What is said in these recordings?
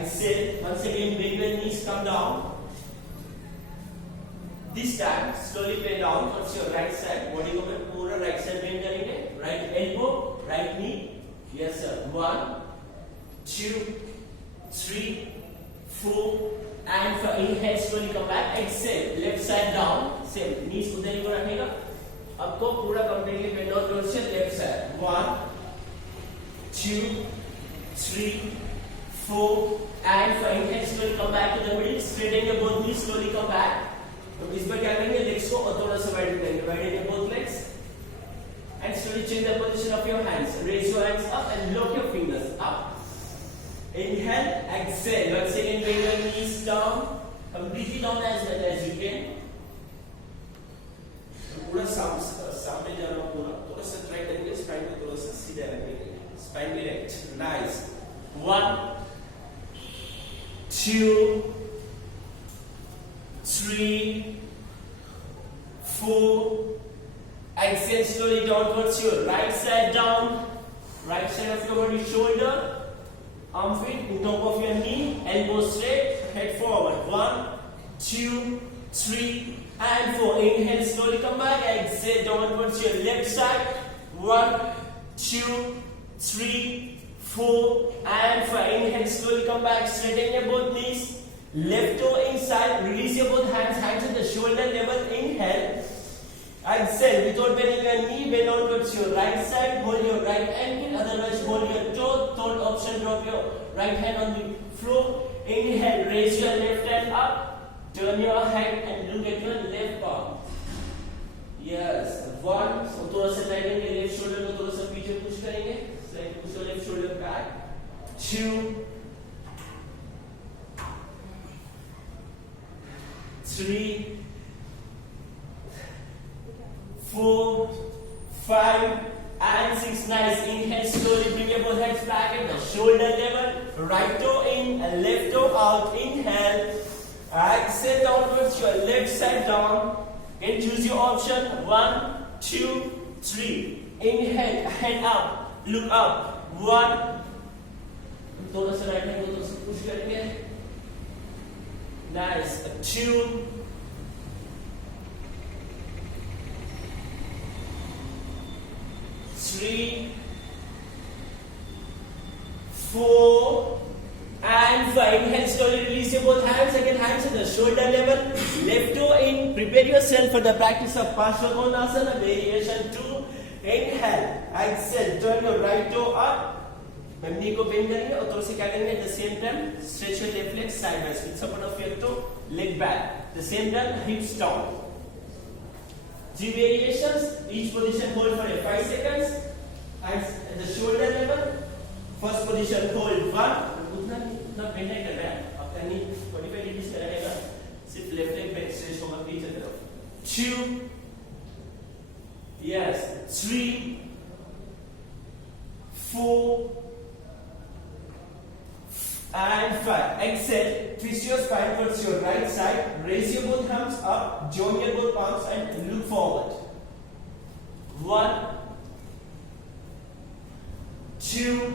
Exhale. Once again, bring your knees, come down. This time, slowly bend down towards your right side. Body को मैं पूरा right side bend करेंगे. Right elbow, right knee. Yes sir. 1, 2, 3, 4, and for inhale, slowly come back. Exhale. Left side down. Same. Knees उधर ही को रखेगा. आपको पूरा completely bend down towards your left side. 1, 2, 3, 4, and for inhale, slowly come back to the middle. Straighten your both knees. Slowly come back. तो इस पर क्या करेंगे, लेग्स को और थोड़ा सा वाइड करेंगे, wide both legs and slowly change the position of your hands. Raise your hands up and lock your fingers up. Inhale, exhale. Once again, bring your knees down, completely down as well as you can. पूरा सामने जा रहा हूँ, पूरा थोड़ा सा try करेंगे, spine को थोड़ा सा सीधा रखेंगे, spine direct. Nice. 1, 2, 3, 4. Exhale slowly down towards your right side down. Right side of your body, shoulder, arm feet on top of your knee, elbow straight, head forward. 1, 2, 3, and 4. Inhale, slowly come back. Exhale down towards your left side. 1, 2, 3, 4, and 5. Inhale, slowly come back. Straighten your both knees. Left toe inside, release your both hands, hands at the shoulder level. Inhale. Exhale, without bending your knee, bend out towards your right side, hold your right ankle, otherwise hold your toe. Third option, drop your right hand on the floor. Inhale, raise your left hand up, turn your head and look at your left palm. Yes, 1. So थोड़ा सा tight करेंगे, left shoulder को थोड़ा सा पीछे push करेंगे, side push your left shoulder back. 2, 3, 4, 5, and 6. Nice. Inhale, slowly bring your both hands back at the shoulder level. Right toe in and left toe out. Inhale. Exhale down towards your left side down. And choose your option. 1, 2, 3. Inhale, head up, look up. 1. थोड़ा सा right hand को थोड़ा सा push करेंगे. Nice. 2, 3, 4, and 5. Inhale, slowly release your both hands. Again, hands at the shoulder level. Left toe in. Prepare yourself for the practice of Parsvakonasana, variation 2. Inhale, exhale, turn your right toe up. knee को bend करेंगे और थोड़ा सा क्या करेंगे, at the same time stretch your left leg sideways with support of your toe, leg back. The same time hips down. 3 variations. Each position hold for 5 seconds. Hands at the shoulder level. First position hold 1. उतना bend नहीं कर रहा है. आपका knee 45 degrees का रहेगा. सिर्फ left leg bend stretch होगा पीछे तरफ. 2. Yes. 3, 4. And 5. Exhale. Twist your spine towards your right side. Raise your both hands up. Join your both palms and look forward. 1, 2,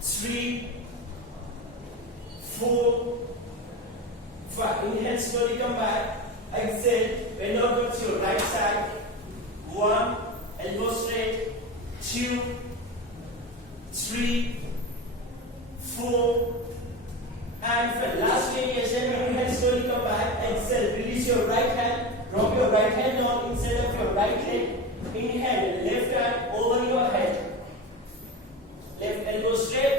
3, 4, 5. Inhale, slowly come back. Exhale. Bend out towards your right side. 1. Elbow straight. 2, 3, 4, and for last variation, inhale, slowly come back. Exhale, release your right hand. Drop your right hand down instead of your right leg. Inhale, left hand over your head. Left elbow straight.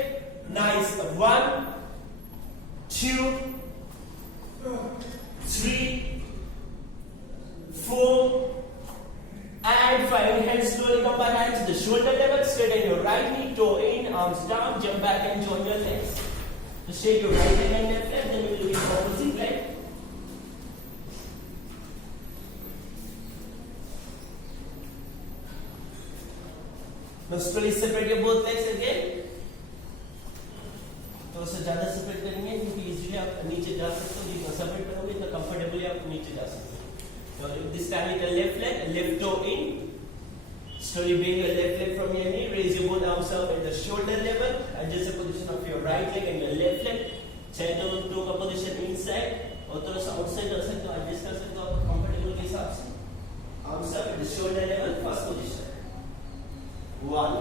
Nice. 1, 2, 3, 4, and 5. Inhale, slowly come back, hands to the shoulder level. Straighten your right knee, toe in, arms down, jump back and join your legs. So straight your right leg and left leg, then you will do opposite leg. Now slowly separate your both legs again. थोड़ा सा ज़्यादा separate करेंगे क्योंकि easily आप नीचे जा सकते हो. जितना सेपरेट करोगे इतना कंफर्टेबली आप नीचे जा सकते हो. This time with the left leg, left toe in. Slowly bring your left leg from your knee. Raise your both arms up at the shoulder level. Adjust the position of your right leg and your left leg. चाहे तो to का position inside और थोड़ा सा outside कर सकते हो, adjust कर सकते हो कंफर्टेबल के हिसाब से. Arms up at the shoulder level. First position. 1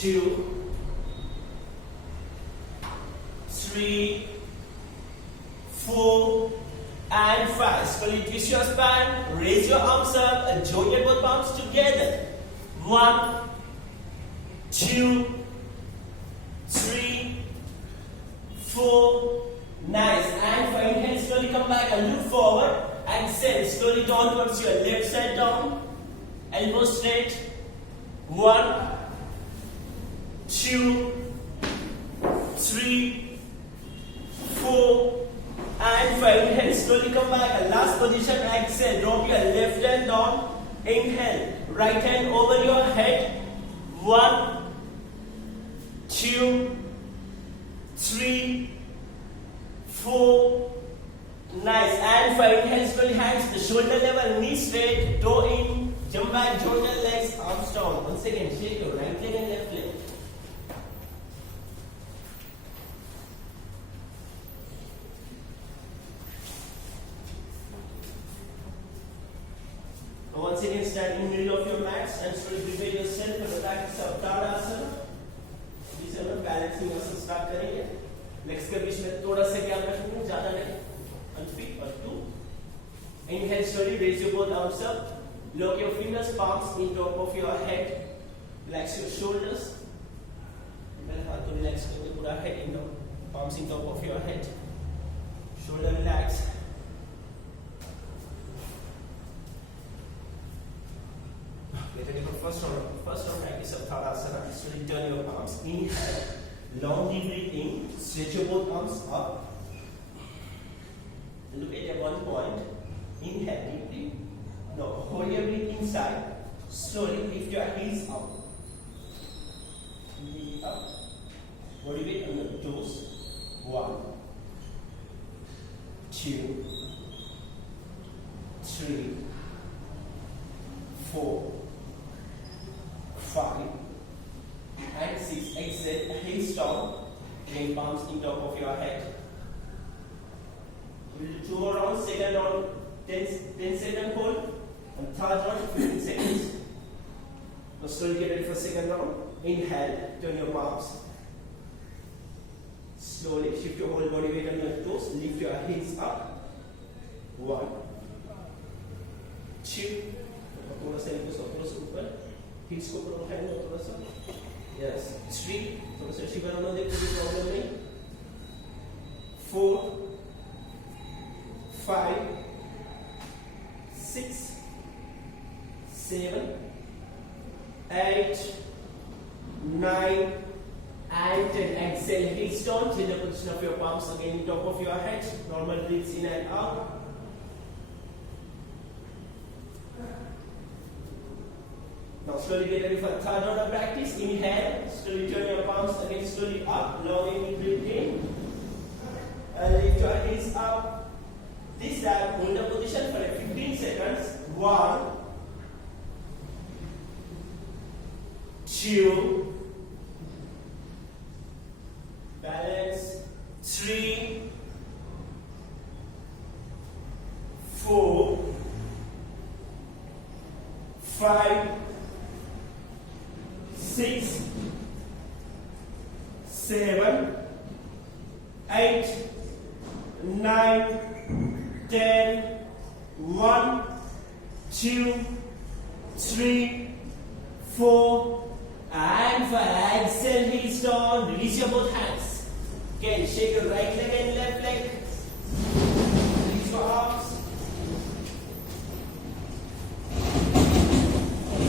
2 3 4 and 5. Slowly twist your spine, raise your arms up and join your both palms together. 1 2 3 4. Nice. And 5. Inhale, slowly come back and look forward. Exhale, slowly downwards your left side down. Elbow straight. 1 2 3 4 and 5. Inhale, slowly come back and last position. Exhale, drop your left hand down. Inhale, right hand over your head. 1 2 3 4. Nice. And 5. Inhale, slowly hands to the shoulder level, knee straight, toe in, jump back, join your legs, arms down. Once again, shake your right leg and left leg. Once again, stand in the middle of your mats and slowly prepare yourself for the practice of Tadasana. These are not balancing muscles. Start करेंगे. Legs के बीच में थोड़ा सा gap रखेंगे, ज़्यादा नहीं. 1 3 और 2. Inhale, slowly raise your both arms up. Lock your fingers, palms in top of your head. Relax your shoulders. मेरे हाथ को relax करके पूरा head in down. Palms in top of your head. Shoulder relax. First round practice of Tadasana. Slowly turn your palms. Inhale, long deep breathe in. Stretch your both arms up. Look at one point. Inhale deeply. Now hold your breath inside. Slowly lift your heels up. Lift up. Body weight on the toes. 1 2 3 4 5 and 6. Exhale, heels down, bring palms in top of your head. We'll do 2 more rounds. Second round, 10 second hold, and third round, 15 seconds. Now slowly get ready for second round. Inhale, turn your palms. Slowly shift your whole body weight on your toes. Lift your heels up. 1 2. थोड़ा सा ऊपर. Heels को ऊपर उठाएंगे थोड़ा सा. Yes. 3. थोड़ा सा शिवर होना दे, कोई प्रॉब्लम नहीं. 4 5 6 7 8 9 and 10. Exhale, heels down. Change the position of your palms again in top of your head. Normal breaths in and out. Now slowly get ready for third round of practice. Inhale, slowly turn your palms again slowly up. Long in, breathe in. And lift your heels up. This time, hold the position for 15 seconds. 1 2. Balance. 3 4 5 6 7 8 9 10. 1 2 3 4 and 5. Exhale, heels down. Release your both hands. Again, shake your right leg and left leg. Release your arms.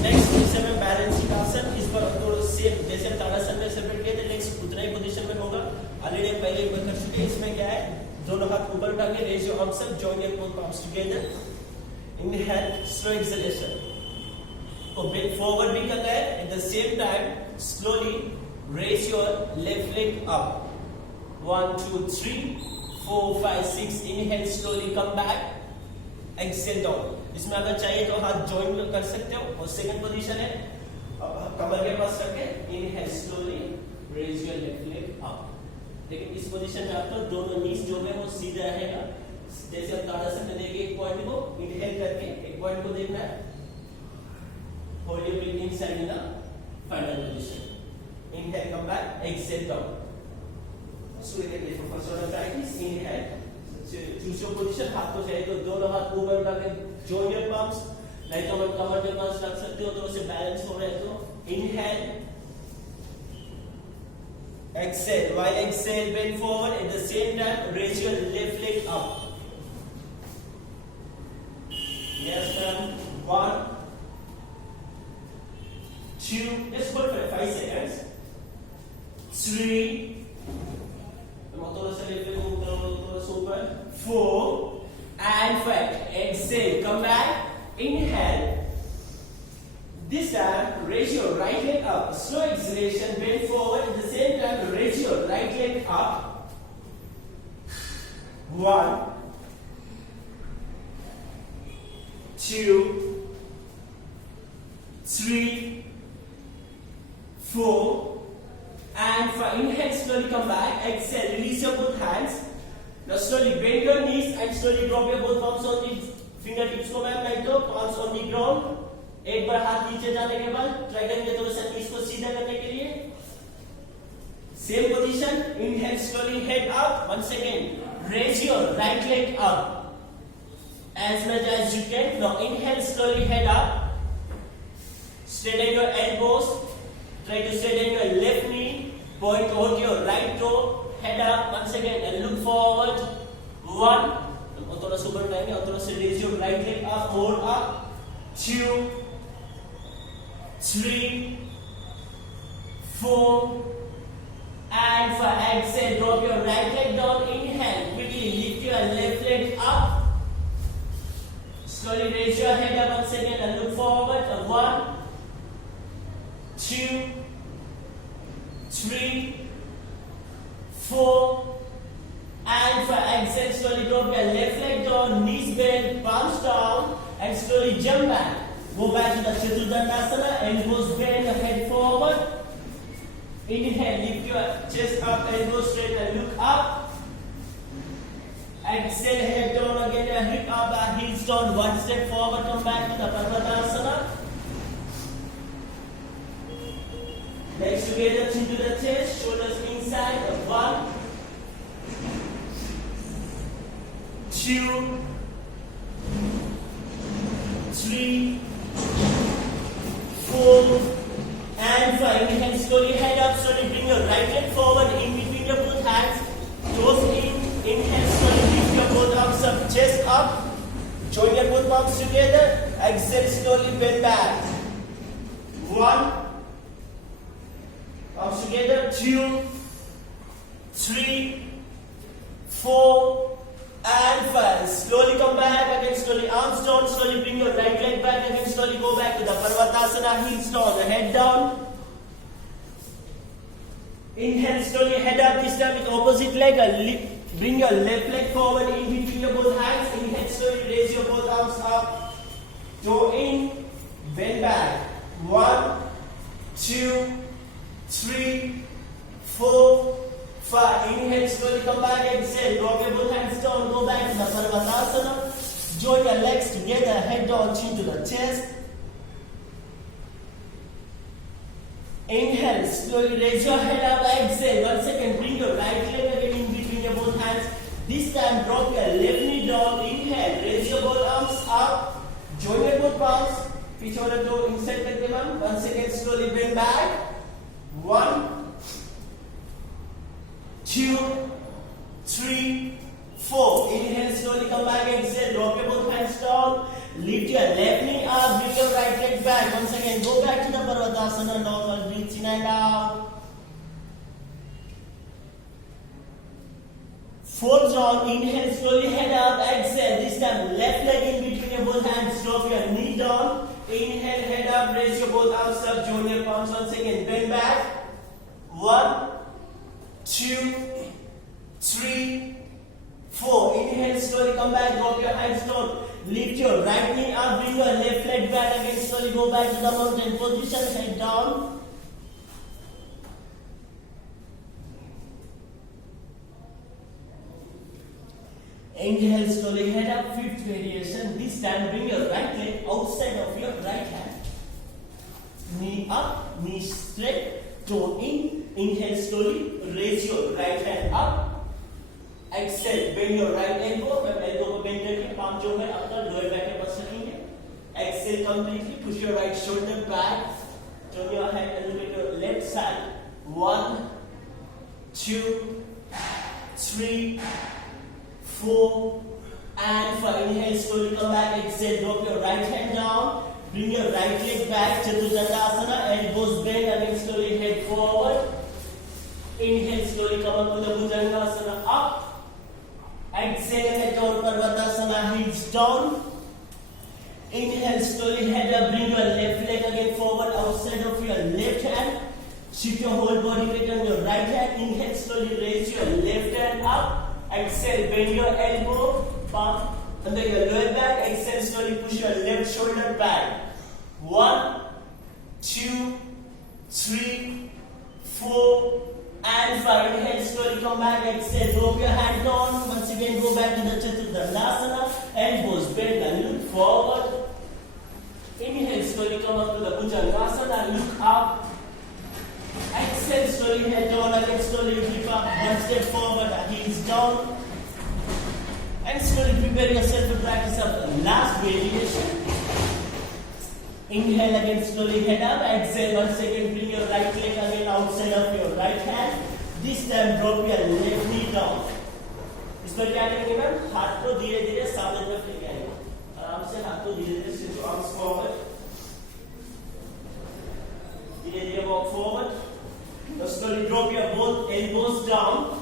Next position में balancing आसन. इस पर थोड़ा same जैसे हम ताड़ासन में separate किए थे, नेक्स्ट उतना ही पोजीशन में होगा. ऑलरेडी हम पहले एक बार कर चुके हैं. इसमें क्या है, दोनों हाथ ऊपर उठा के raise your arms up, join your both palms together. Inhale, slow exhalation. को bend forward भी करना है. At the same time, slowly raise your left leg up. 1 2 3 4 5 6. Inhale, slowly come back. Exhale down. इसमें अगर चाहिए तो हाथ जॉइन कर सकते हो। और सेकंड पोजीशन है कमर के पास रखे, inhale slowly raise your left leg up. लेकिन इस पोजीशन में आपको दोनों नीज जो है वो सीधा रहेगा। जैसे हम ताड़ासन में देंगे एक पॉइंट को इनहेल करके एक पॉइंट को देखना है, hold your breathe inside in the final position, inhale come back, exhale down. So we can take first order practice, inhale, choose your position, हाथ को चाहिए तो दोनों हाथ ऊपर उठा के join your palms, नहीं तो आप कमर के पास रख सकते हो तो उसे बैलेंस हो रहे तो inhale, exhale, while exhale bend forward at the same time raise your left leg up. Yes ma'am, 1 2, let's hold for 5 seconds, 3 4 and 5. Exhale, come back, inhale. This time raise your right leg up, slow exhalation, bend forward at the same time raise your right leg up. 1 2 3 4 and 5. Inhale, slowly come back, exhale, release your both hands. Now slowly bend your knees and slowly drop your both palms on the fingertips को ma'am नहीं तो palms on the ground. एक बार हाथ नीचे जाने के बाद try करेंगे थोड़ा सा knees को सीधा करने के लिए. Same position. Inhale, slowly head up. Once again, raise your right leg up as much as you can. Now inhale, slowly head up. Straighten your elbows. Try to straighten your left knee. Point out your right toe. Head up once again and look forward. 1. और थोड़ा सा ऊपर उठाएंगे और थोड़ा सा raise your right leg up, more up. 2 3 4 and 5. Exhale, drop your right leg down. Inhale, quickly lift your left leg up. Slowly raise your head up once again and look forward. 1 2 3 4 and 5. Exhale, slowly drop your left leg down, knees bend, palms down, and slowly jump back. Go back to the Chaturdandasana, elbows bend, head forward. Inhale, lift your chest up, elbows straight and look up. Exhale, head down again, hip up, heels down, one step forward, come back to the Parvatasana. Legs together, chin to the chest, shoulders inside. 1 2 3 4 and 5. Inhale, slowly head up, slowly bring your right leg forward in between your both hands, toes in. Inhale, slowly lift your both arms up, chest up, join your both palms together. Exhale, slowly bend back. 1 arms together, 2 3 4 and 5. Slowly come back again, slowly arms down, slowly bring your right leg back again, slowly go back to the Parvatasana, heels down, the head down. Inhale, slowly head up, this time with opposite leg, bring your left leg forward in between your both hands. Inhale, slowly raise your both arms up, toe in, bend back. 1 2 3 4 5. Inhale, slowly come back, exhale, drop your both hands down, go back to the Parvatasana. Join your legs together, head down, chin to the chest. Inhale, slowly raise your head up, exhale. Once again, bring your right leg again in between your both hands. This time, drop your left knee down. Inhale, raise your both arms up. Join your both palms. Pitch over the toe inside the divan. Once again, slowly bend back. 1 2 3 4. Inhale, slowly come back, exhale. Drop your both hands down. Lift your left knee up, lift your right leg back. Once again, go back to the Parvatasana, normal. Breathe in and out. Fourth round, inhale, slowly head up, exhale. This time, left leg in between your both hands, drop your knee down. Inhale, head up, raise your both arms up, join your palms once again. Bend back. 1 2 3 4. Inhale, slowly come back, drop your hands down. Lift your right knee up, bring your left leg back again, slowly go back to the mountain position, head down. Inhale, slowly head up, fifth variation. This time bring your right leg outside of your right hand. Knee up, knee straight, toe in. Inhale, slowly raise your right hand up. Exhale, bend your right elbow. Elbow को bend करके palm जो है अपना lower back के पास रखेंगे. Exhale completely. Push your right shoulder back. Turn your head a little bit to your left side. 1, 2, 3, 4, and 5. Inhale, slowly come back. Exhale, drop your right hand down. Bring your right leg back. Chaturjandasana. Elbows bend. Again, slowly head forward. Inhale, slowly come up to the Bhujangasana. Up. Exhale, head down. Parvatasana. Heels down. Inhale, slowly head up. Bring your left leg again forward outside of your left hand. Shift your whole body weight on your right hand. Inhale, slowly raise your left hand up. Exhale, bend your elbow, palm under your lower back. Exhale, slowly push your left shoulder back. 1, 2, 3, 4, and 5. Inhale, slowly come back. Exhale, drop your hand down. Once again, go back to the Chaturjandasana. Elbows bend and look forward. Inhale, slowly come up to the Bhujangasana. Look up. Exhale, slowly head down. Again, slowly flip up. One step forward. Heels down. And slowly prepare yourself to practice up the last variation. Inhale again, slowly head up. Exhale, once again, bring your right leg again outside of your right hand. This time, drop your left knee down. इस पर क्या करेंगे ma'am? हाथ को धीरे धीरे सामने तरफ लेके आएंगे. आराम से हाथ को धीरे धीरे shift your arms forward. धीरे धीरे walk forward. Now slowly drop your both elbows down.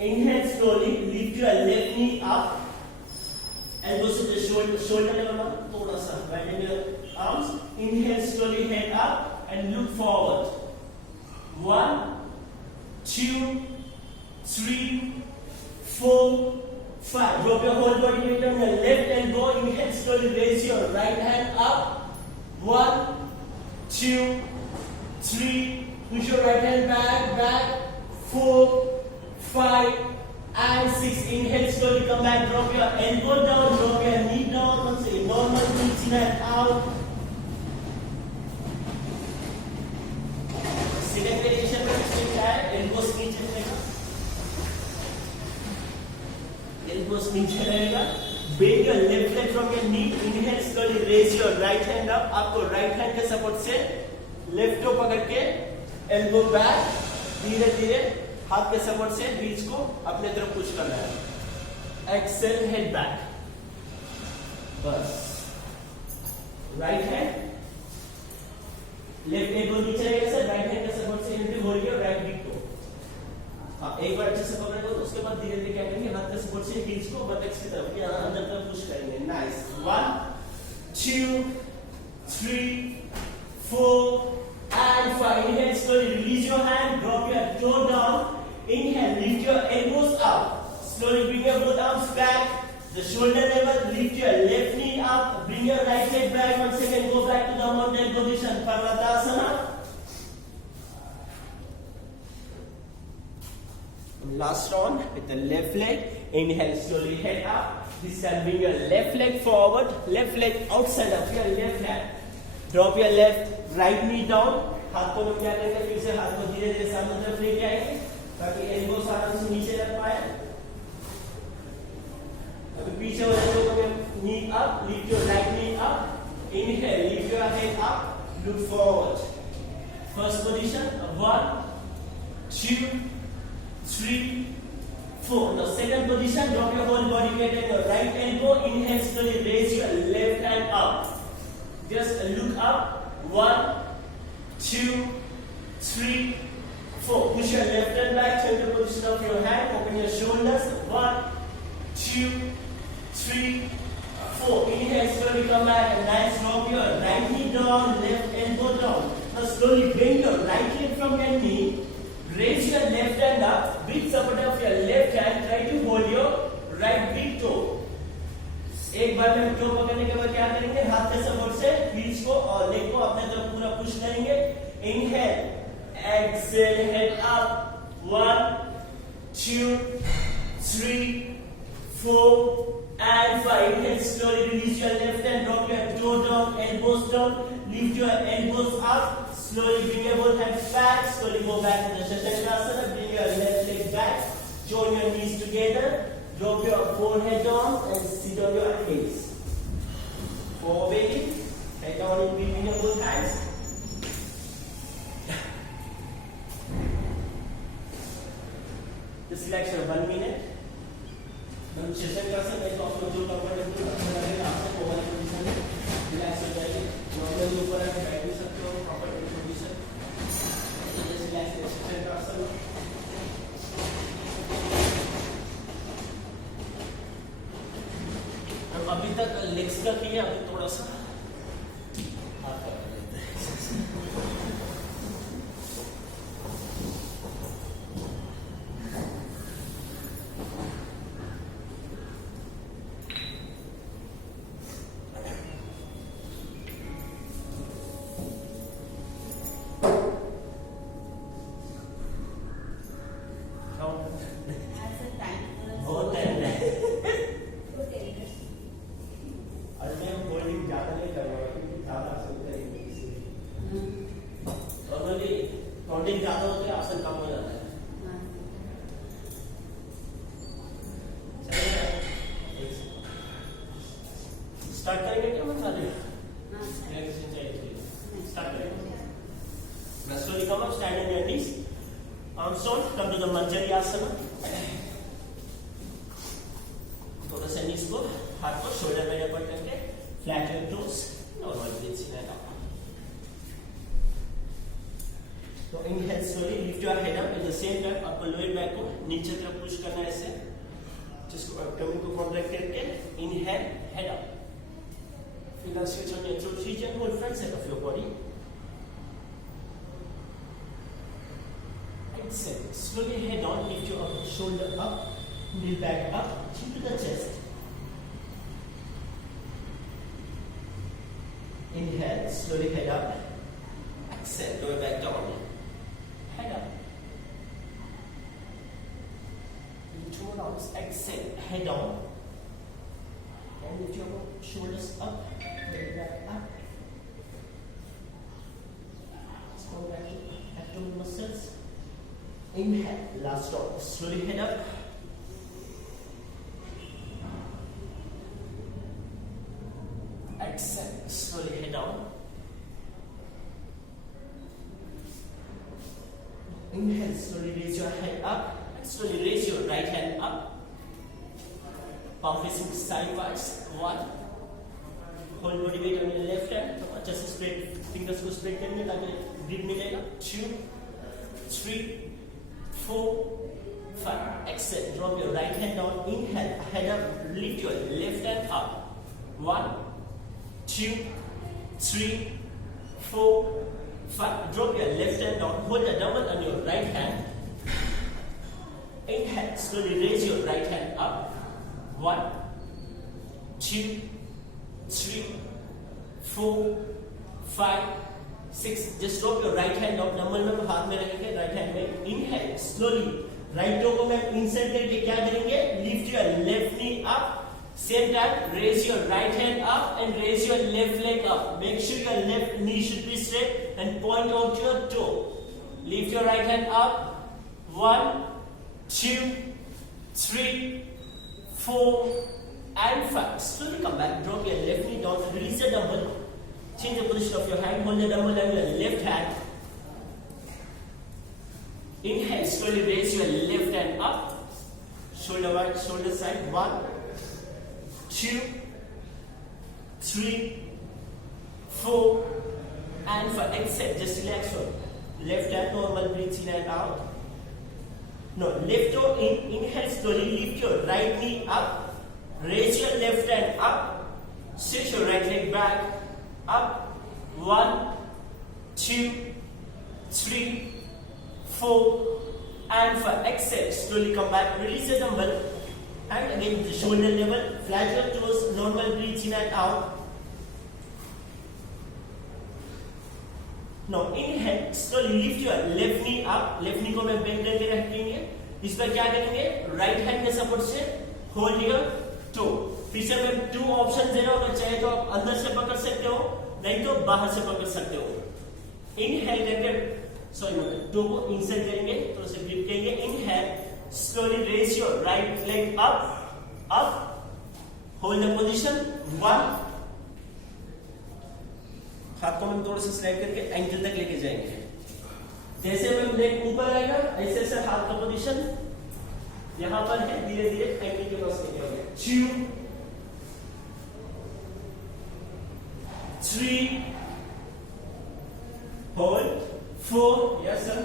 Inhale slowly, lift your left knee up. Elbows to the shoulder level, thoda sa. Widen your arms. Inhale slowly, head up and look forward. 1, 2, 3, 4, 5. Drop your whole body weight on your left elbow. Inhale slowly, raise your right hand up. 1, 2, 3. Push your right hand back. 4, 5, and 6. Inhale, slowly come back. Drop your elbow down. Drop your knee down. Once again, normal breath in and out. Second variation में किसमें क्या है? Elbows नीचे रहेगा. Elbows नीचे रहेगा. Bend your left leg from your knee. Inhale, slowly raise your right hand up. आपको right hand के support से left को पकड़ के elbow back. धीरे धीरे हाथ के सपोर्ट से बीच को अपने तरफ पुश करना है. Exhale, head back. बस. राइट हैंड लेफ्ट एल्बो नीचे रहेगा सर. राइट हैंड के सपोर्ट से एंट्री हो रही है राइट बीट को. आप एक बार अच्छे से पकड़ लो. उसके बाद धीरे धीरे क्या करेंगे? हाथ के सपोर्ट से बीच को बटक्स की तरफ या अंदर तरफ पुश करेंगे. Nice. 1, 2, 3, 4, and 5. Inhale, slowly release your hand. Drop your toe down. Inhale, lift your elbows up. Slowly bring your both arms back. The shoulder level, lift your left knee up. Bring your right leg back. Once again, go back to the mountain position. Parvatasana. Last round with the left leg. Inhale, slowly head up. This time bring your left leg forward. Left leg outside of your left hand. Drop your right knee down. हाथ को क्या करेंगे? फिर से हाथ को धीरे धीरे सामने तरफ लेके आएंगे ताकि एल्बोस आराम से नीचे रख पाए. अभी पीछे वाले लोगों में knee up, lift your right knee up. Inhale, lift your head up, look forward. First position, 1, 2, 3, 4. Now second position, drop your whole body weight on your right elbow. Inhale, slowly raise your left hand up. Just look up. 1, 2, 3, 4. Push your left hand back. Change the position of your hand. Open your shoulders. 1, 2, 3, 4. Inhale, slowly come back and nice drop your right knee down, left elbow down. Now slowly bend your right leg from your knee. Raise your left hand up. Big support of your left hand. Try to hold your right big toe. एक बार में to पकड़ने के बाद क्या करेंगे, हाथ के support से हील्स को और लेग को अपने तरफ पूरा पुश करेंगे। Inhale, exhale, head up, 1 2 3 4 and 5. Inhale, slowly release your left hand, drop your toe down, elbows down, lift your elbows up, slowly bring your both hands back, slowly go back to the Shashantrasana, bring your left leg back, join your knees together, drop your forehead down and sit on your heels. Forward bending, head down in between your both hands. Just relax for 1 minute. हम Shashantrasana में तो आपको जो comfortable लगेगा आपको वो वाली position में रिलैक्स हो जाइए। नॉर्मली ऊपर आके बैठ भी सकते हो, comfortable position. Just relax Shashantrasana। हम अभी तक लेग्स का किया, अभी थोड़ा सा हाथ का कर लेते हैं। बहुत टाइम है और मैं होल्डिंग ज्यादा नहीं कर रहा हूँ क्योंकि ज्यादा आसन करेंगे इसलिए नॉर्मली होल्डिंग ज्यादा होती है, आसन कम हो जाता है। स्टार्ट करेंगे क्या मतलब स्टार्ट करेंगे। Now slowly come up, stand on your knees, arms on, come to the Manjaryasana। थोड़ा सा नीज को, हाथ को शोल्डर में ऊपर करके, flat your toes, normal breathe in and out. तो inhale slowly, lift your head up, at the same time upper lower back को नीचे तरफ पुश करना है ऐसे, जिसको एब्डोमेन को कॉन्ट्रैक्ट करके, inhale, head up. Feel the switch on your throat region, hold front side of your body। Exhale, slowly head on, lift your shoulder up, knee back up, chin to the chest। Inhale, slowly head up, exhale, lower back down, head up। In 2 rounds, exhale, head on, and lift your shoulders up, head back up, small back to abdominal muscles। Inhale, last round, slowly head up, exhale, slowly head down, inhale, slowly raise your head up, and slowly raise your right hand up, palm facing sideways, 1, hold body weight on your left hand, अच्छे से spread, fingers को spread करेंगे ताकि grip मिलेगा, 2 3 4 5, exhale, drop your right hand down, inhale, head up, lift your left hand up, 1 2 3 4 5, drop your left hand down, hold the dumbbell on your right hand, inhale, slowly raise your right hand up, 1 2 3 4 5 6, just drop your right hand down, dumbbell में हाथ में रखेंगे, right hand में, inhale, slowly, right toe को मैं insert करके क्या करेंगे, lift your left knee up, same time, raise your right hand up and raise your left leg up, make sure your left knee should be straight and point out your toe, lift your right hand up, 1 2 3 4 and 5, slowly come back, drop your left knee down, release the dumbbell, change the position of your hand, hold the dumbbell on your left hand, inhale, slowly raise your left hand up, shoulder wide, shoulder side, 1 2 3 4 and 5, exhale, just relax for left hand, normal, breathe in and out, no, left toe in, inhale, slowly lift your right knee up, raise your left hand up, sit your right leg back, up, 1 2 3 4 and 5, exhale, slowly come back, release the dumbbell, and again the shoulder level, flat your toes, normal breathe in and out. Now inhale, slowly lift your left knee up, left knee को मैं bend करके रखेंगे, इस पर क्या करेंगे, right hand के support से होल्ड योर टो। फिर से मैं 2 ऑप्शन दे रहा हूँ, चाहे तो आप अंदर से पकड़ सकते हो, नहीं तो बाहर से पकड़ सकते हो। इनहेल करके टो को इंसर्ट करेंगे, तो उसे ग्रिप करेंगे। Inhale, slowly raise your right leg up, hold the position 1। हाथ को हम थोड़ा सा स्लाइड करके एंकल तक लेके जाएंगे। जैसे मैं लेग ऊपर आएगा, ऐसे ऐसे हाथ का पोजीशन यहां पर है, धीरे धीरे एंकल के पास लेके आएंगे। 2 3 hold 4, yes sir,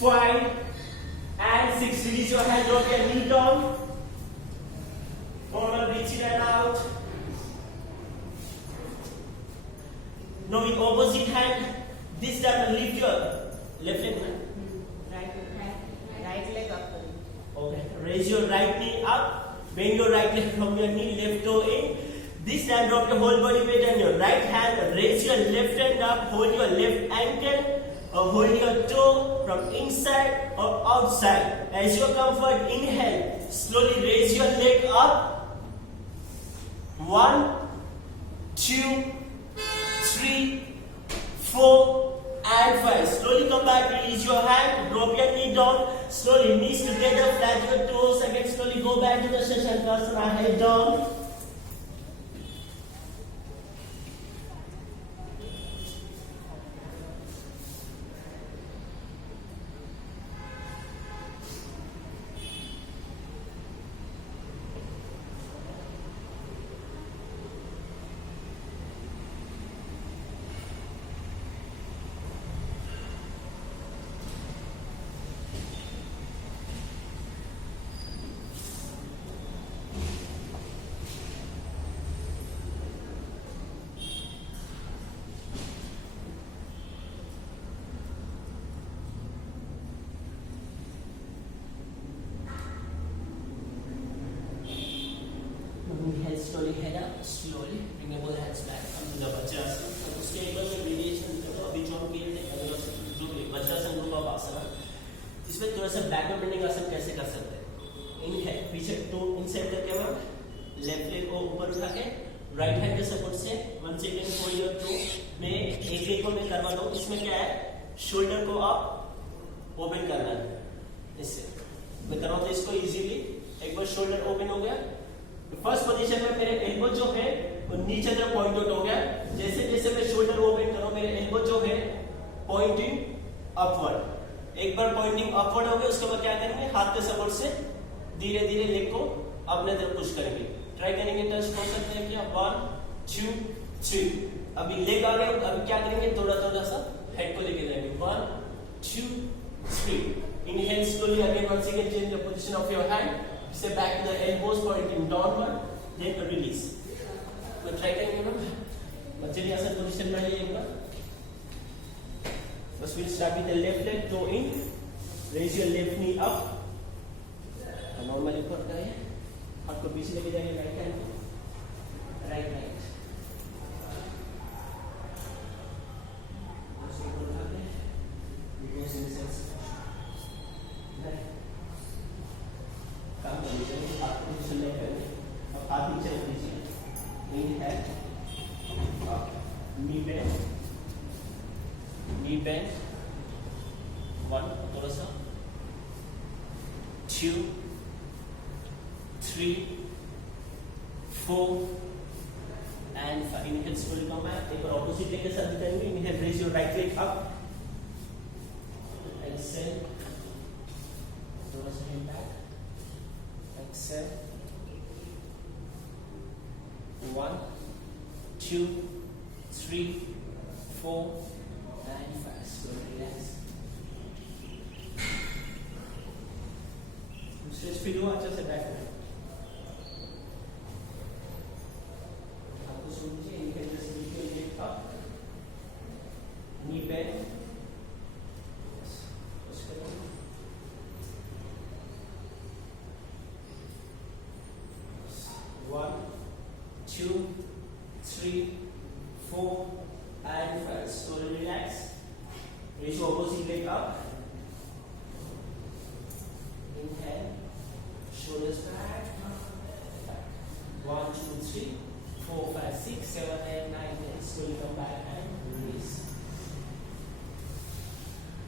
5 and 6, release your hand, drop your knee down, forward reach in and out. Now with opposite hand, this time lift your left leg, right leg up. okay, raise your right knee up, bend your right leg from your knee, left toe in. This time drop your whole body weight on your right hand, raise your left hand up, hold your left ankle, or hold your toe from inside or outside. As your comfort, inhale, slowly raise your leg up. 1 2 3 4 and 5. Slowly come back, release your hand, drop your knee down, slowly knees together, flat your toes, again slowly go back to the Shashankasana, head down. Inhale, slowly head up, slowly bring your both hands back, come to the Vajrasana. अब उसके एक बार मैं variation करूँ, अभी जो हम किए थे जो वज्रासन ग्रुप ऑफ आसना, इसमें थोड़ा सा बैकवर्ड बेंडिंग आसन कैसे कर सकते हैं। इनहेल, पीछे टो इनसाइड करके हम लेफ्ट लेग को ऊपर उठा के राइट हैंड के सपोर्ट से 1 सेकंड होल्ड योर टो। मैं एक लेग को मैं करवा दूँ, इसमें क्या है, शोल्डर को आप ओपन करना है, इससे मैं करवाता हूँ इसको इजीली। एक बार शोल्डर ओपन हो गया, फर्स्ट पोजीशन में मेरे एल्बो जो है वो नीचे तक पॉइंट आउट हो गया। जैसे जैसे मैं शोल्डर ओपन करूं, मेरे एल्बो जो है पॉइंटिंग अपवर्ड। एक बार पॉइंटिंग अपवर्ड हो गया, उसके बाद क्या करेंगे, हाथ के सपोर्ट से धीरे धीरे लेग को अपने तरफ पुश करेंगे। ट्राई करेंगे, टच कर सकते हैं क्या, 1 2 3। अभी लेग आ गया, अभी क्या करेंगे, थोड़ा थोड़ा सा हेड को लेके जाएंगे। 1 2 3। Inhale, slowly again once again change the position of your hand. Step back to the elbows, pointing downward, then release. तो ट्राई करेंगे ना, बच्चे आसन पोजीशन में आइएगा। First we'll start with the left leg, toe in, raise your left knee up. Normally ऊपर का है, हाथ को पीछे लेके जाएंगे, राइट हैंड, राइट राइट। काम कर लीजिए, हाथ को नीचे लेकर, अब हाथ नीचे रख लीजिए। इनहेल, नी बेंड 1, थोड़ा सा 2 3 4 and 5. Inhale, slowly come back. एक बार ऑपोजिट लेग के साथ दिखाएंगे। Inhale, raise your right leg up, exhale, थोड़ा सा head back, exhale, 1 2 3 4 and 5. Slowly relax. Stretch feel हुआ अच्छा से बैक में, आपको सुन लीजिए। इनहेल, जैसे नीचे lift up, knee bend, 2, 3, 4, and 5. Slowly relax. Reach opposite leg up. Inhale. Shoulders back. 1, 2, 3, 4, 5, 6, 7, 8, 9, 10. Slowly come back and release.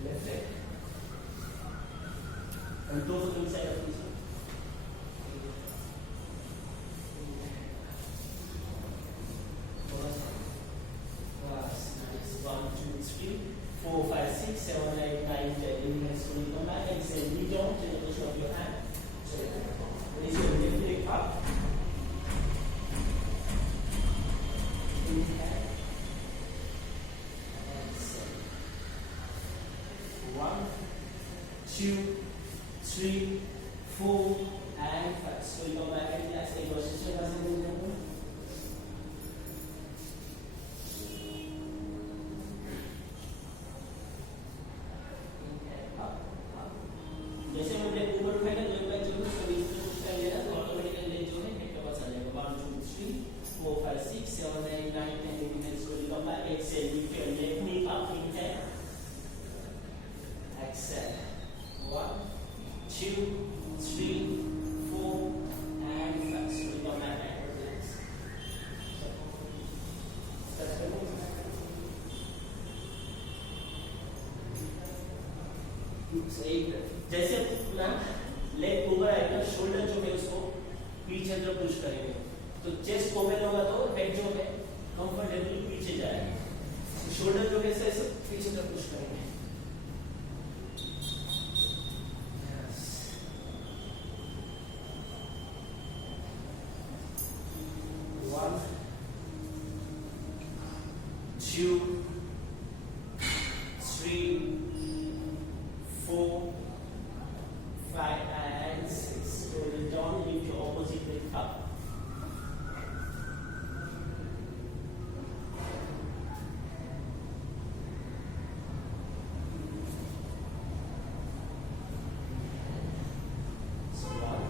Left leg. And toes on inside of this one. Nice. 1, 2, 3, 4, 5, 6, 7, 8, 9, 10. Inhale, slowly come back and say knee down to the position of your hand. So raise your left leg up. Inhale. Exhale. 1, 2, 3, 4, and 5. Slowly come back and relax. Take your position as a movement. जैसे हमने ऊपर उठाया जो मैं जो उसको बीच में push कर लिया तो ऑटोमेटिकली लेग जो है हेड के पास आ जाएगा 1 2 3 4 5 6 7 8 9 10 11 slowly come back exhale lift your left knee up inhale exhale 1 2 3 4 and 5 slowly come back and relax जैसे ना लेग ऊपर आएगा शोल्डर जो है उसको पीछे जो पुश करेंगे तो चेस्ट ओपन होगा तो हेड जो है कंफर्टेबली पीछे जाएगा शोल्डर जो है ऐसे पीछे तक पुश करेंगे One, 2, 3, 4, 5, and 6. Slowly down, lift your opposite leg up. So 1,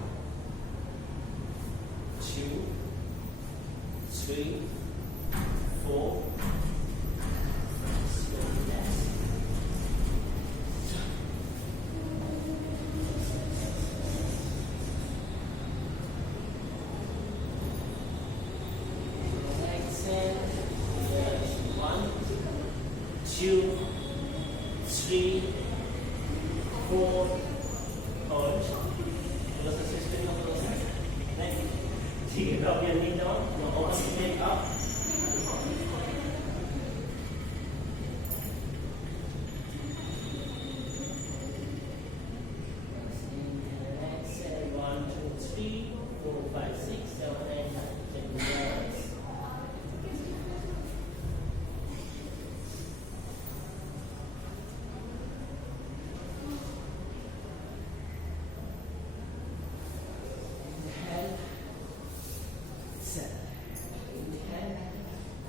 2, 3, 4. Slowly down. Two, 3, 4, hold. थोड़ा सा सिस्टम में थोड़ा सा नहीं ठीक है drop your knee down now opposite leg up exhale 1 2 3 4 5 6 7 8 9 10 relax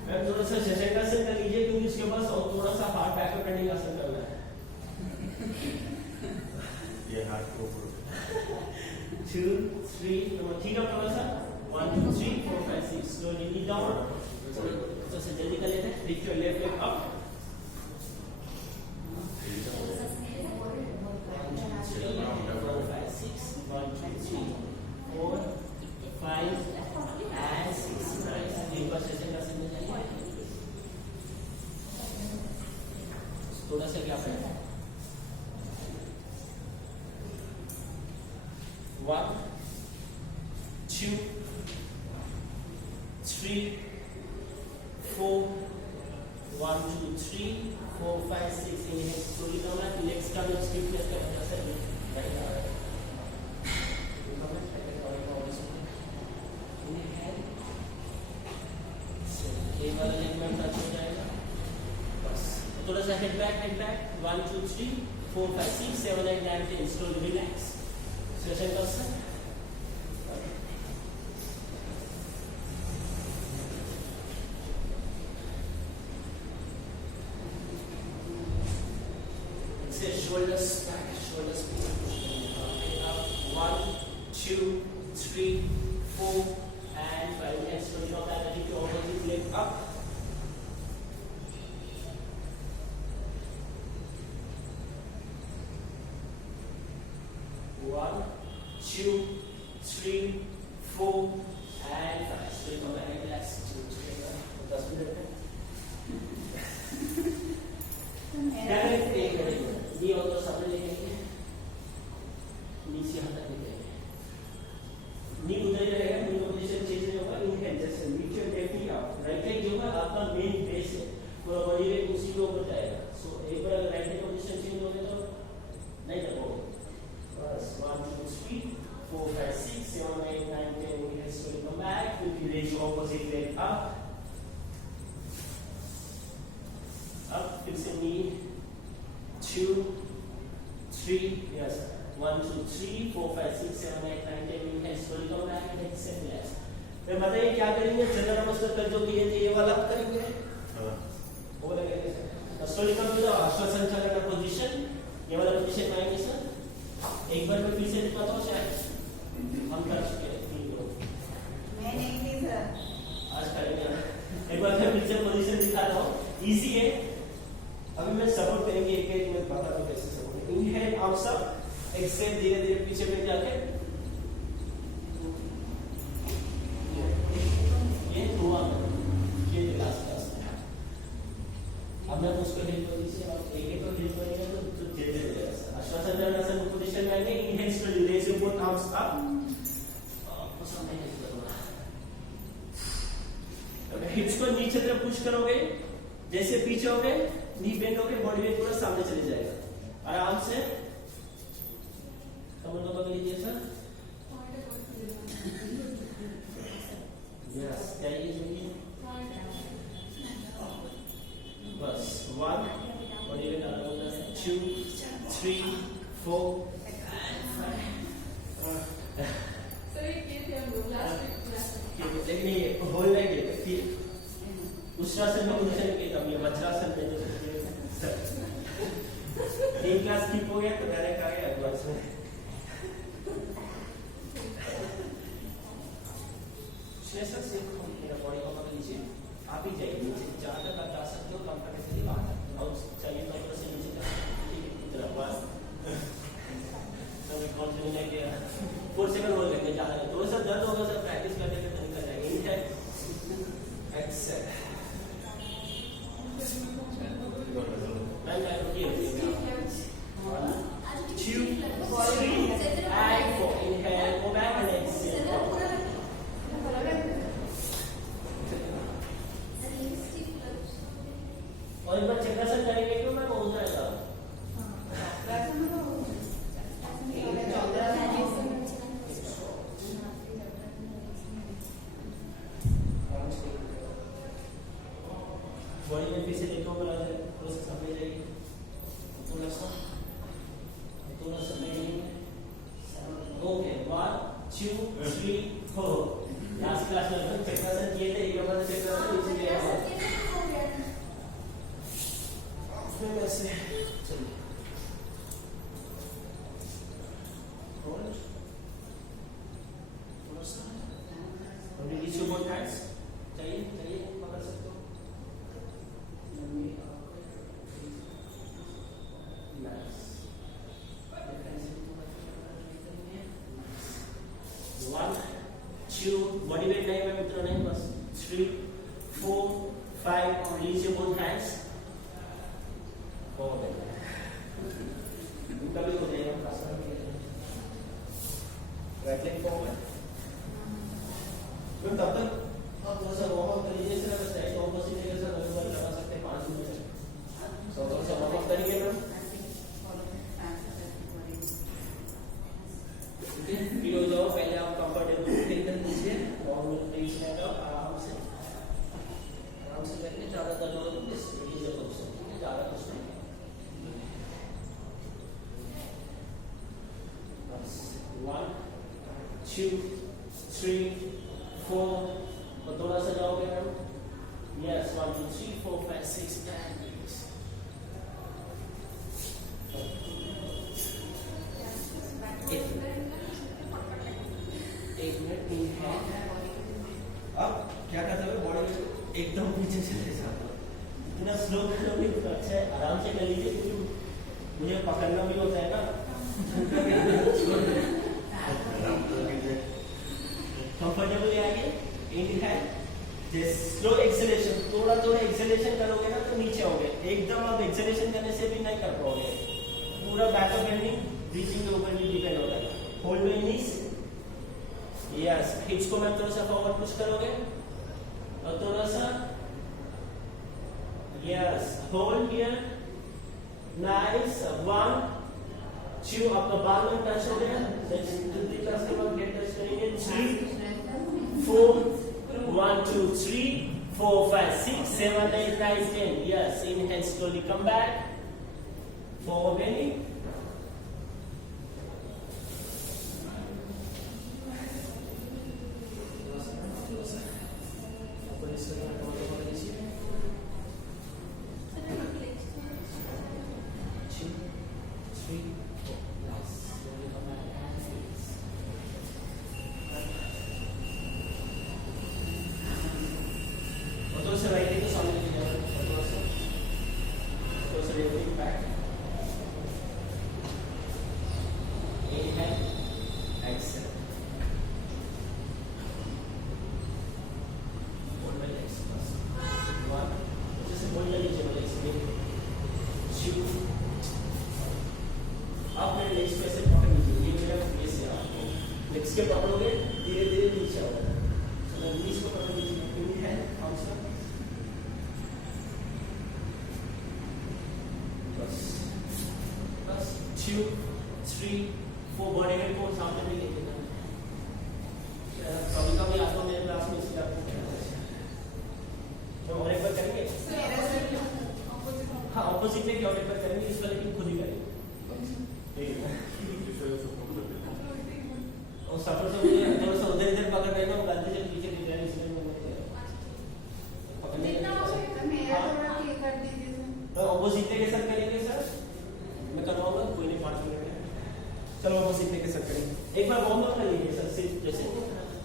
ma'am थोड़ा सा शशंकासन कर लीजिए क्योंकि उसके पास और थोड़ा सा हार्ड बैकअप ट्रेनिंग आसन करना है ये हाथ को 2 3 ठीक है थोड़ा सा 1 2 3 4 5 6 slowly knee down तो से जल्दी कर लेते हैं lift your left leg up 1 2 3 4 5 and 6 nice एक बार शशंकासन में जाइए थोड़ा सा क्या है 1 2 3 4 1 2 3 4 5 6 inhale slowly come back legs का जो stiffness का वजह से नहीं आ रहा है एक वाला लेग में टच हो जाएगा बस थोड़ा सा head back 1 2 3 4 5 6 7 8 9 10 slowly relax session का सर से shoulders back shoulders up 1 2 3 4 and 5 and slowly come back ये और सामने लेके नीचे हाथ लेके नी उधर ही रहेगा, नी पोजीशन चेंज नहीं होगा। इनहेल जैसे नीचे देखिए आप राइट लेग जो है आपका मेन बेस है, पूरा बॉडी वेट उसी के ऊपर जाएगा। सो एक बार अगर राइट लेग पोजीशन चेंज हो गया तो नहीं कर पाओगे। बस 1 2 3 4 5 6 7 8 9 10 inhale slowly come back, quickly raise your opposite leg up, up, फिर से नी 2 3 yes 1 2 3 4 5 6 7 8 9 10 inhale slowly come back and exhale relax। फिर बताइए क्या करेंगे? जनरल नमस्कार कर जो किए थे ये वाला करेंगे, वो लगेगा slowly come to the श्वासंचालन का पोजीशन, ये वाला पोजीशन आएंगे सर। एक बार मैं फिर से दिखाता हूँ, शायद हम कर चुके हैं 3 लोग, मैं नहीं थी सर, आज करेंगे। एक बार मैं फिर से पोजीशन दिखा रहा हूँ, इजी है। अभी मैं सपोर्ट करेंगे एक एक मिनट, बता दूं कैसे support. Inhale arms up, exhale धीरे धीरे पीछे में जाके ये हुआ, ये लास्ट क्लास। अब मैं उसको हिल पोजीशन, आप एक एक को हिल करेंगे तो धीरे धीरे जाएगा। श्वासोच्छ्वासन पोजीशन में आएंगे, inhale slowly raise your both arms up, आपको सामने हिल करूंगा। अगर हिप्स को नीचे तरफ पुश करोगे, जैसे पीछे होगे नी बेंड होके बॉडी वेट पूरा सामने चले जाएगा। आराम से कमर को पकड़ लीजिए सर, यस जाइए जाइए, बस 1 बॉडी वेट आधा होता है, 2 3 4 सर ये थे हम लोग लास्ट लेकिन ये होल नहीं है फिर उष्ट्रासन में पोजीशन के कम है, वज्रासन में जो एक क्लास स्किप हो गया तो डायरेक्ट आ गया एडवांस में। शेषक से मेरा बॉडी को पकड़ लीजिए, आप ही जाइए नीचे, जहाँ तक आप जा सकते हो कंफर्टेबली वहाँ तक, और चाहिए तो ऊपर से नीचे तक इतना बस सब कंटिन्यू लेके 4 सेकंड हो लेंगे, ज़्यादा नहीं, थोड़ा सा दर्द होगा सर, प्रैक्टिस करने के तो निकल जाएगा। इनहेल एक्सेल, मैं रुकिए 1 2 3 and 4 inhale, go back and exhale। और एक बार चक्रासन करेंगे क्यों मैं पहुंच जाएगा। बॉडी में फिर से देखो, थोड़ा सा समझ जाइए, थोड़ा सा समझ जाइए। ओके 1 2 3 4 लास्ट क्लास में चक्रासन किए थे, एक बार चक्रासन इसीलिए वैसे चलिए थोड़ा सा रिलीज योर बोथ हैंड्स, चाहिए पकड़ सकते हो। बॉडी वेट नहीं है मित्रों, नहीं, बस 3 4 5 रिलीज योर बोथ हैंड्स। कभी हो जाएगा राइट लेग फॉरवर्ड, तब तक आप थोड़ा सा वार्म अप कर लीजिए सर। अगर साइड वार्म अप सीधे सर नंबर लगा सकते हैं 5 मिनट, तो थोड़ा सा वार्म अप करेंगे मैम, ठीक है। फ्री हो जाओ, पहले आप कंफर्टेबल एकदम लीजिए, नॉर्मल प्लेस में जाओ, आराम से बैठिए, ज़्यादा दर्द हो तो प्लीज रिलीज कर सकते हैं, ज़्यादा कुछ नहीं। 1 2 3 4 और थोड़ा सा जाओगे मैम, यस 1 2 3 4 5 6 10 प्लीज। एक मिनट अब क्या करते हुए बॉडी एकदम पीछे चले जाता, इतना स्लो करोगे तो अच्छा है, आराम से कर लीजिए, क्योंकि मुझे पकड़ना भी होता है ना। कंफर्टेबली आगे, इनहेल, स्लो एक्सेलेरेशन, थोड़ा एक्सेलेरेशन करोगे ना तो नीचे होगे, एकदम आप एक्सेलेरेशन करने से भी नहीं कर पाओगे। पूरा बैक ऑफ बेंडिंग ब्रीथिंग के ऊपर भी डिपेंड होता है. Hold your knees. यस, हिप्स को मैं थोड़ा सा फॉरवर्ड पुश करोगे और थोड़ा सा. Yes, hold here. नाइस. 1 2 आपका बाल में टच हो गया. जल्दी टच के बाद गेट टच करेंगे. 3 4 1 2 3 4 5 6 7 8 9 10. Yes, inhale slowly, come back. Forward bending. इसके पकड़ोगे धीरे धीरे नीचे आओगे. नीचे को पकड़ लीजिए. Inhale outside. बस बस 2 3 4 बॉडी वेट को सामने भी लेके जाना. कभी कभी आपको मेरे क्लास में इसलिए आपको तो और एक बार करेंगे. हाँ, ऑपोजिट में और एक बार करेंगे. इस वाले की खुद ही करेंगे. और सफर से मुझे थोड़ा सा उधर इधर पकड़ रहे हो. गलती से पीछे गिर जाए इसलिए मैंने पकड़ने तो ऑपोजिट के साथ करेंगे सर. मैं करवाऊंगा. कोई नहीं, 5 मिनट में. चलो ऑपोजिट के साथ करेंगे. एक बार वार्म अप कर लीजिए सर. सिर्फ जैसे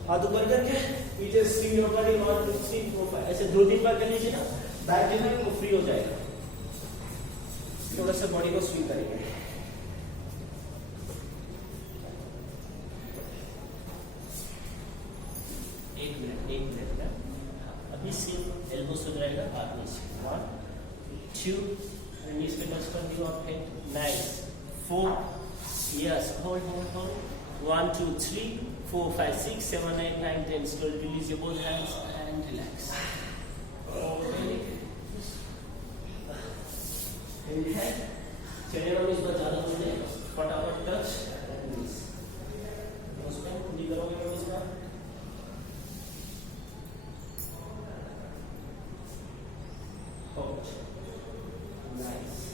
हाथ ऊपर करके पीछे स्विंग योर बॉडी 1 2 3 4 5 ऐसे 2-3 बार कर लीजिए ना. बैक जो है वो फ्री हो जाएगा. थोड़ा सा बॉडी को स्विंग करेंगे. एक मिनट ना. अभी सिर्फ एल्बो सुधराएगा. हाथ नीचे. 1 2 नीज पे टच कर दियो आप. Head. Nice. 4 yes. Hold 1 2 3 4 5 6 7 8 9 10. Slowly release your both hands and relax. Inhale. चलिए हम इस बार ज्यादा मुझे फटाफट टच एंड रिलीज. उसमें खुद ही करोगे हम इस बार. Hold. Nice.